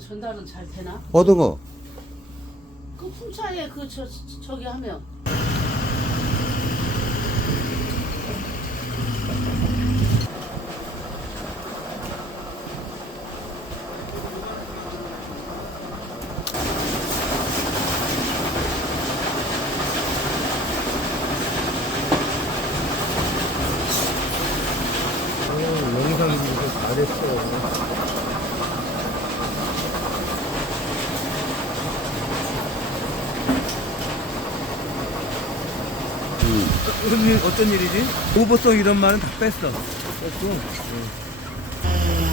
전달은 잘 되나? 어떤 거? 그 풍차에 그 저 저기 하면 영상 이거 잘했어. 무슨 일, 어떤 일이지? 오버성 이런 말은 다 뺐어. 뺐고. 응.